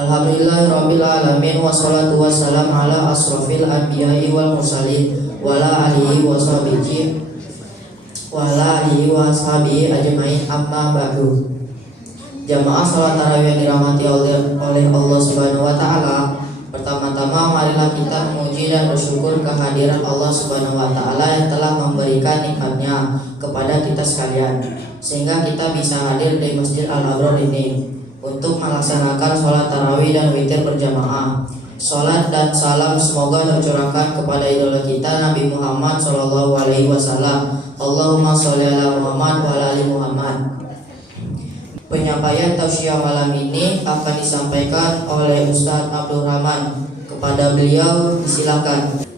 Alhamdulillahirabbil alamin wassalatu wassalamu ala asrofil anbiya'i wal mursalin wa ala alihi wa sahbihi ajmain amma ba'du. Jamaah salat tarawih yang dirahmati oleh Allah Subhanahu wa taala, pertama-tama marilah kita memuji dan bersyukur kehadiran Allah Subhanahu wa taala yang telah memberikan nikmatnya kepada kita sekalian sehingga kita bisa hadir di Masjid Al-Abrar ini untuk melaksanakan sholat tarawih dan witir berjamaah. Sholat dan salam semoga tercurahkan kepada idola kita Nabi Muhammad SAW. Allahumma sholli ala Muhammad wa ala ali Muhammad. Penyampaian tausiah malam ini akan disampaikan oleh Ustadz Abdul Rahman. Kepada beliau disilakan.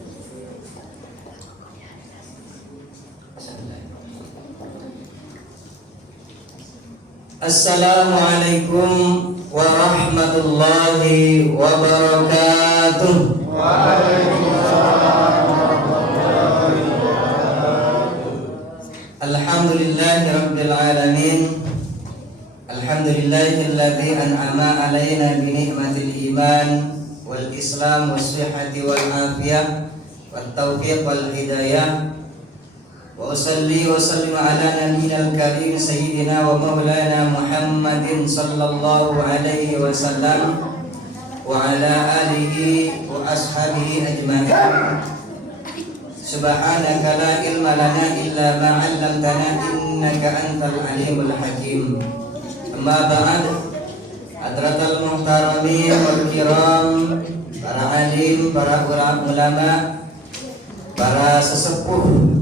Assalamualaikum warahmatullahi wabarakatuh. Waalaikumsalam warahmatullahi wabarakatuh. Alhamdulillahirabbil alamin. Alhamdulillahilladzi an'ama 'alaina bi ni'matil iman wal islam was sihhati wal afiyah wat taufiq wal hidayah. Wa usalli wa sallim ala nabiyyil karim sayyidina wa maulana Muhammadin sallallahu alaihi wasallam wa ala alihi wa ashabihi ajma'in. Subhanaka la ilma lana illa ma 'allamtana innaka antal alimul hakim. Amma ba'd, hadratal muhtaramin wal kiram, para alim, para ulama, para sesepuh,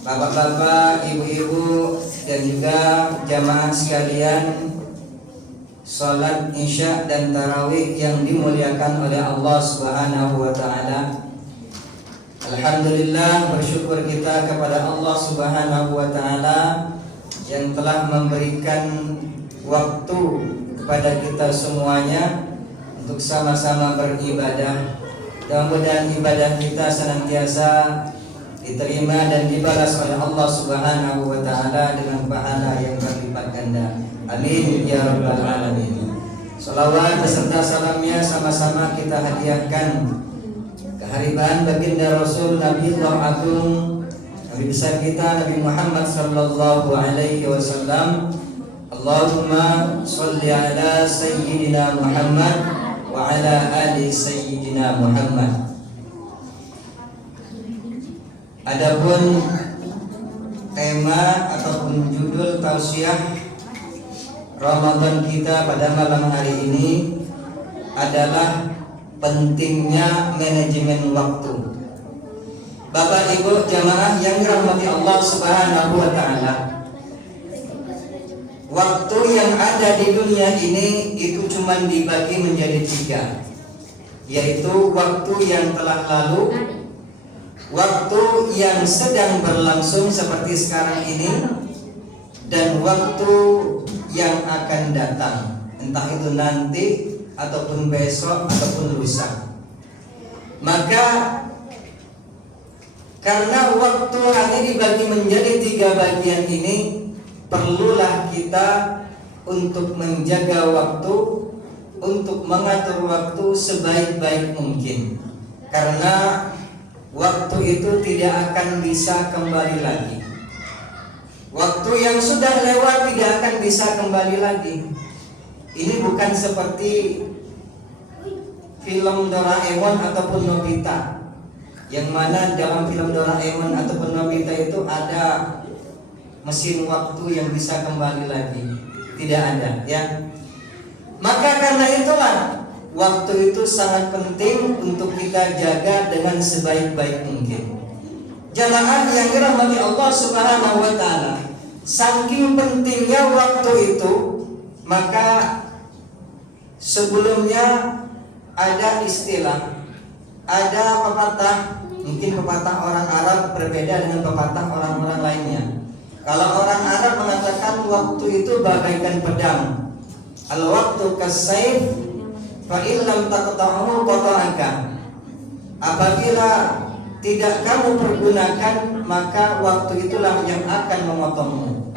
bapak-bapak, ibu-ibu, dan juga jamaah sekalian, sholat isya dan tarawih yang dimuliakan oleh Allah Subhanahu wa ta'ala. Alhamdulillah, bersyukur kita kepada Allah Subhanahu wa ta'ala yang telah memberikan waktu kepada kita semuanya untuk sama-sama beribadah. Mudah-mudahan ibadah kita senantiasa diterima dan dibalas oleh Allah Subhanahu wa ta'ala dengan pahala yang berlipat ganda. Amin ya rabbal alamin. Salawat beserta salamnya sama-sama kita hadiahkan kehadiran baginda Rasul Nabiullah Agung, Nabi besar kita Nabi Muhammad sallallahu alaihi wasallam. Allahumma sholli ala sayyidina Muhammad wa ala ali sayyidina Muhammad. Adapun tema ataupun judul tausiah Ramadan kita pada malam hari ini adalah pentingnya manajemen waktu. Bapak Ibu jamaah yang dirahmati Allah Subhanahu wa taala, waktu yang ada di dunia ini itu cuma dibagi menjadi 3, yaitu waktu yang telah lalu, waktu yang sedang berlangsung seperti sekarang ini, dan waktu yang akan datang, entah itu nanti ataupun besok ataupun lusa. Maka karena waktu hanya dibagi menjadi 3 bagian ini, perlulah kita untuk menjaga waktu, untuk mengatur waktu sebaik-baik mungkin. Karena waktu itu tidak akan bisa kembali lagi. Waktu yang sudah lewat tidak akan bisa kembali lagi. Ini bukan seperti film Doraemon ataupun Nobita, yang mana dalam film Doraemon ataupun Nobita itu ada mesin waktu yang bisa kembali lagi. Tidak ada, ya. Maka karena itulah waktu itu sangat penting untuk kita jaga dengan sebaik-baik mungkin. Jamaah yang dirahmati Allah Subhanahu wa ta'ala, saking pentingnya waktu itu, maka sebelumnya ada istilah, ada pepatah, mungkin pepatah orang Arab berbeda dengan pepatah orang-orang lainnya. Kalau orang Arab mengatakan waktu itu bagaikan pedang, al-waktu kasayf fa illam taqta'uhu qata'aka. Apabila tidak kamu pergunakan, maka waktu itulah yang akan memotongmu.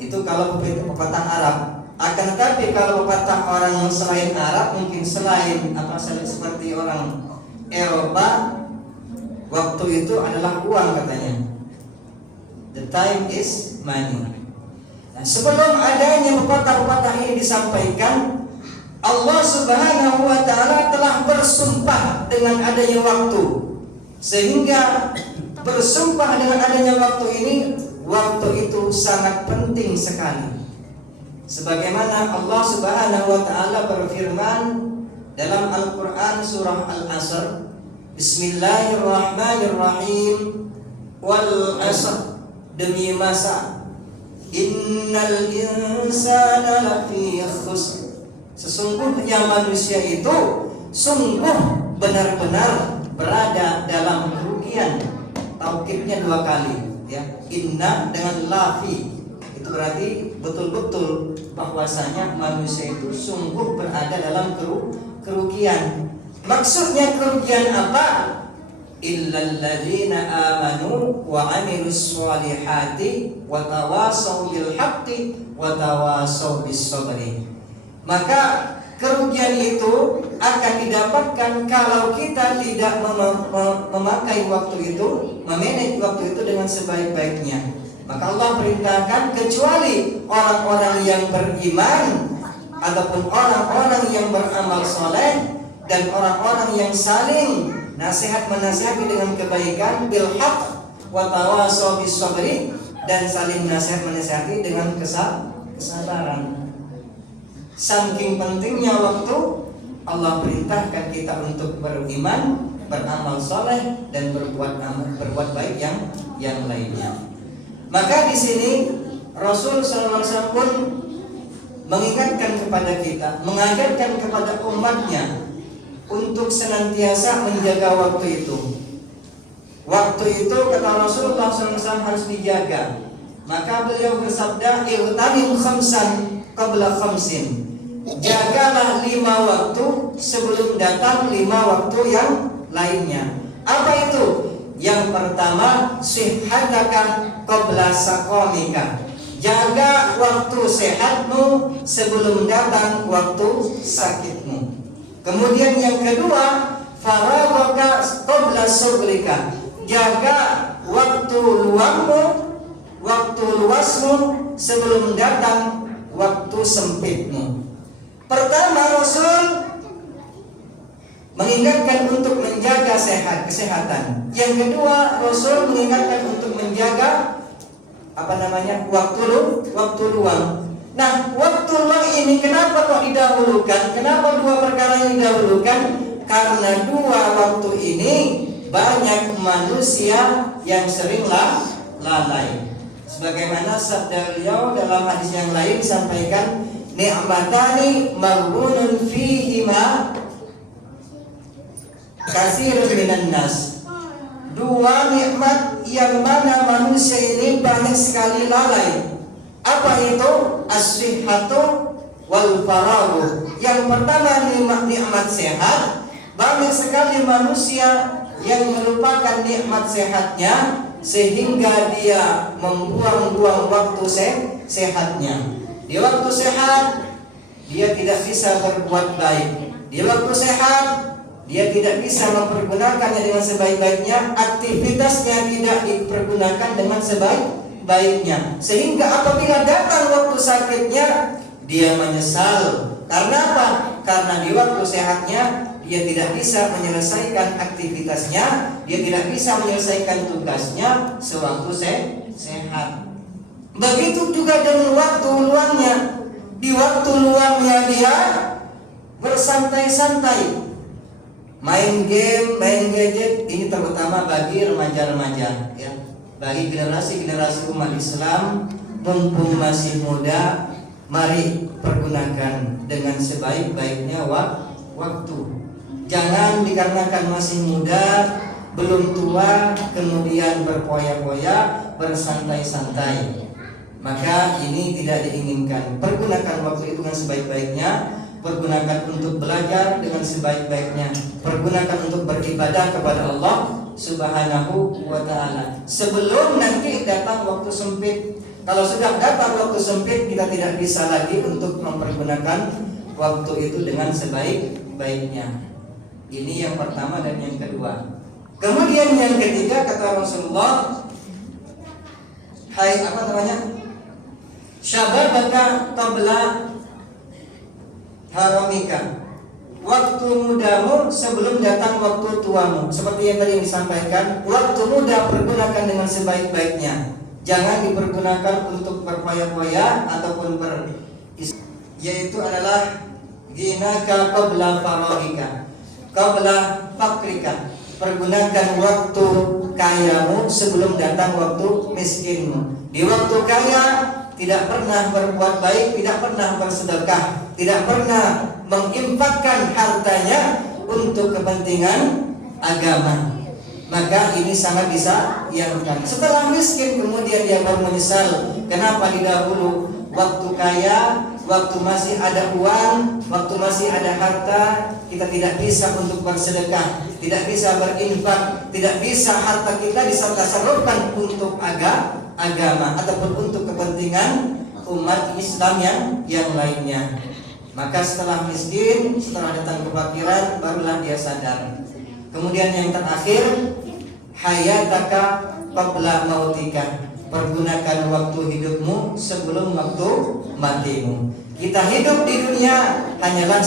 Itu kalau pepatah Arab. Akan tetapi kalau pepatah orang selain Arab, mungkin selain seperti orang Eropa, waktu itu adalah uang katanya. The time is money. Nah, sebelum adanya pepatah-pepatah ini disampaikan, Allah Subhanahu wa Ta'ala telah bersumpah dengan adanya waktu, sehingga bersumpah dengan adanya waktu ini, waktu itu sangat penting sekali. Sebagaimana Allah Subhanahu wa Ta'ala berfirman dalam Al-Quran surah Al-Asr, Bismillahirrahmanirrahim, wal asr, demi masa, innal insana lafi khusr, sesungguhnya manusia itu sungguh benar-benar berada dalam kerugian. Taukidnya 2 kali ya, inna dengan lafi, itu berarti betul-betul bahwasanya manusia itu sungguh berada dalam kerugian. Maksudnya kerugian apa? Illal ladzina amanu wa 'amilus sholihati wa tawasaw bil haqqi wa tawasaw bis sabri. Maka kerugian itu akan didapatkan kalau kita tidak memakai waktu itu, memanage waktu itu dengan sebaik-baiknya. Maka Allah perintahkan kecuali orang-orang yang beriman ataupun orang-orang yang beramal soleh dan orang-orang yang saling nasihat menasihati dengan kebaikan, bil haqq wa tawasaw bis sabri, dan saling nasihat menasihati dengan kesabaran. Saking pentingnya waktu, Allah perintahkan kita untuk beriman, beramal soleh, dan berbuat baik yang lainnya. Maka di sini Rasul SAW pun mengingatkan kepada kita, mengajarkan kepada umatnya untuk senantiasa menjaga waktu itu. Waktu itu kata Rasulullah SAW harus dijaga. Maka beliau bersabda, "Ightanim khamsan qabla khamsin." Jagalah 5 waktu sebelum datang 5 waktu yang lainnya. Apa itu? Yang pertama, sihhataka qabla saqamika. Jaga waktu sehatmu sebelum datang waktu sakitmu. Kemudian yang kedua, faraghaka qabla sughrika. Jaga waktu luangmu, waktu luasmu sebelum datang waktu sempitmu. Pertama, Rasul mengingatkan untuk menjaga kesehatan. Yang kedua, Rasul mengingatkan untuk menjaga waktu luang. Nah, waktu luang ini kenapa kok didahulukan? Kenapa 2 perkara ini didahulukan? Karena 2 waktu ini banyak manusia yang sering lalai. Sebagaimana sabda beliau dalam hadis yang lain disampaikan, ni'matani maghbunun fihima katsirun minan nas. 2 nikmat yang mana manusia ini banyak sekali lalai. Apa itu? As-sihhatu wal faraghu. Yang pertama nikmat sehat. Banyak sekali manusia yang melupakan nikmat sehatnya sehingga dia membuang-buang waktu sehatnya. Di waktu sehat dia tidak bisa berbuat baik. Di waktu sehat dia tidak bisa mempergunakannya dengan sebaik-baiknya, aktivitasnya tidak dipergunakan dengan sebaik-baiknya. Sehingga apabila datang waktu sakitnya, dia menyesal. Karena apa? Karena di waktu sehatnya dia tidak bisa menyelesaikan aktivitasnya, dia tidak bisa menyelesaikan tugasnya sewaktu sehat. Begitu juga dengan waktu luangnya. Di waktu luangnya dia bersantai-santai, main game, main gadget. Ini terutama bagi remaja-remaja ya. Bagi generasi-generasi umat Islam, mumpung masih muda, mari pergunakan dengan sebaik-baiknya waktu. Jangan dikarenakan masih muda, belum tua, kemudian berpoya-poya, bersantai-santai. Maka ini tidak diinginkan. Pergunakan waktu itu dengan sebaik-baiknya. Pergunakan untuk belajar dengan sebaik-baiknya. Pergunakan untuk beribadah kepada Allah Subhanahu wa ta'ala. Sebelum nanti datang waktu sempit, Kalau sudah datang waktu sempit, kita tidak bisa lagi untuk mempergunakan waktu itu dengan sebaik-baiknya. Ini yang pertama dan yang kedua. Kemudian yang ketiga kata Rasulullah, syababaka qabla haramika. Waktu mudamu sebelum datang waktu tuamu. Seperti yang tadi disampaikan, waktu muda pergunakan dengan sebaik-baiknya. Jangan dipergunakan untuk berfoya-foya ataupun yaitu adalah ginaka qabla faragika, qabla fakrika. Pergunakan waktu kayamu sebelum datang waktu miskinmu. Di waktu kaya tidak pernah berbuat baik, tidak pernah bersedekah, tidak pernah menginfakkan hartanya untuk kepentingan agama, maka ini sangat disayangkan. Setelah miskin kemudian dia baru menyesal kenapa didahulu waktu kaya, waktu masih ada uang, waktu masih ada harta, kita tidak bisa untuk bersedekah, tidak bisa berinfak, tidak bisa harta kita disalurkan untuk agama ataupun untuk kepentingan umat Islam yang lainnya. Maka setelah miskin, setelah datang kefakiran, barulah dia sadar. Kemudian yang terakhir, hayataka qabla mautika. Pergunakan waktu hidupmu sebelum waktu matimu. Kita hidup di dunia hanyalah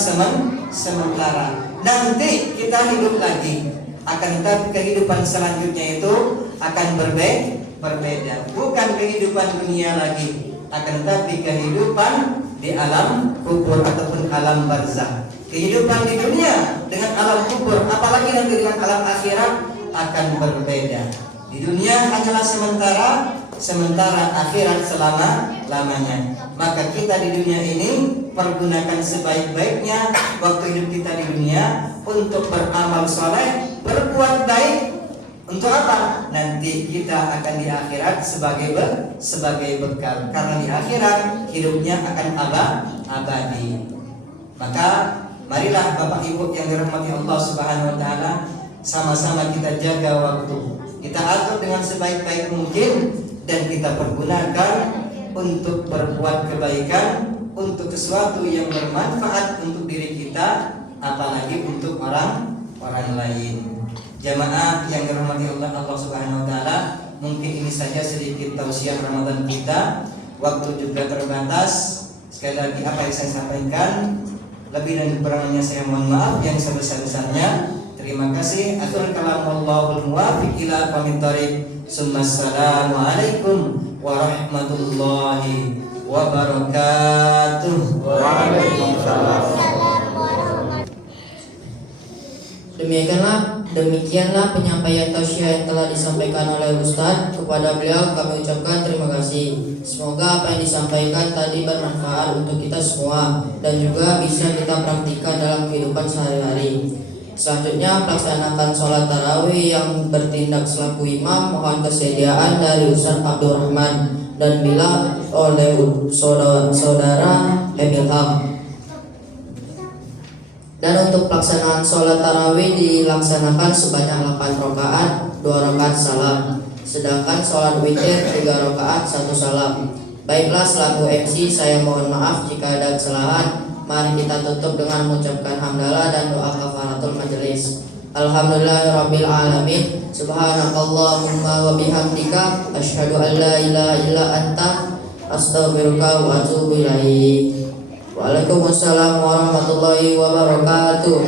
sementara. Nanti kita hidup lagi. Akan tetapi kehidupan selanjutnya itu akan berbeda. Bukan kehidupan dunia lagi, akan tetapi kehidupan di alam kubur ataupun alam barzakh. Kehidupan di dunia dengan alam kubur, apalagi nanti dengan alam akhirat, akan berbeda. Di dunia hanyalah sementara akhirat selama-lamanya. Maka kita di dunia ini pergunakan sebaik-baiknya waktu hidup kita di dunia untuk beramal soleh, berbuat baik. Untuk apa? Nanti kita akan di akhirat sebagai bekal. Karena di akhirat hidupnya akan abadi. Maka marilah Bapak Ibu yang dirahmati Allah Subhanahu wa taala, sama-sama kita jaga waktu. Kita atur dengan sebaik-baik mungkin dan kita pergunakan untuk berbuat kebaikan, untuk sesuatu yang bermanfaat untuk diri kita, apalagi untuk orang lain. Jamaah yang dirahmati Allah Subhanahu wa taala, mungkin ini saja sedikit tausiah Ramadan kita. Waktu juga terbatas. Sekali lagi apa yang saya sampaikan, lebih dan kurangnya saya mohon maaf yang sebesar-besarnya. Terima kasih. Akhirul kalam wallahul muwaffiq ila aqwamit thoriq. Assalamualaikum warahmatullahi wabarakatuh. Waalaikumsalam. Demikianlah penyampaian tausiah yang telah disampaikan oleh Ustadz. Kepada beliau kami ucapkan terima kasih. Semoga apa yang disampaikan tadi bermanfaat untuk kita semua dan juga bisa kita praktikkan dalam kehidupan sehari-hari. Selanjutnya pelaksanakan sholat tarawih yang bertindak selaku imam, mohon kesediaan dari Ustadz Abdurrahman dan bila oleh saudara Emilham. Dan untuk pelaksanaan sholat tarawih dilaksanakan sebanyak 8 rakaat, 2 rakaat salam. Sedangkan sholat witir 3 rakaat, 1 salam. Baiklah, selaku MC saya mohon maaf jika ada kesalahan. Mari kita tutup dengan mengucapkan hamdalah dan doa kafaratul majelis. Alhamdulillahirabbil alamin. Subhanakallahumma wa bihamdika asyhadu an la ilaha illa anta astaghfiruka wa atubu ilaik. Waalaikumsalam warahmatullahi wabarakatuh.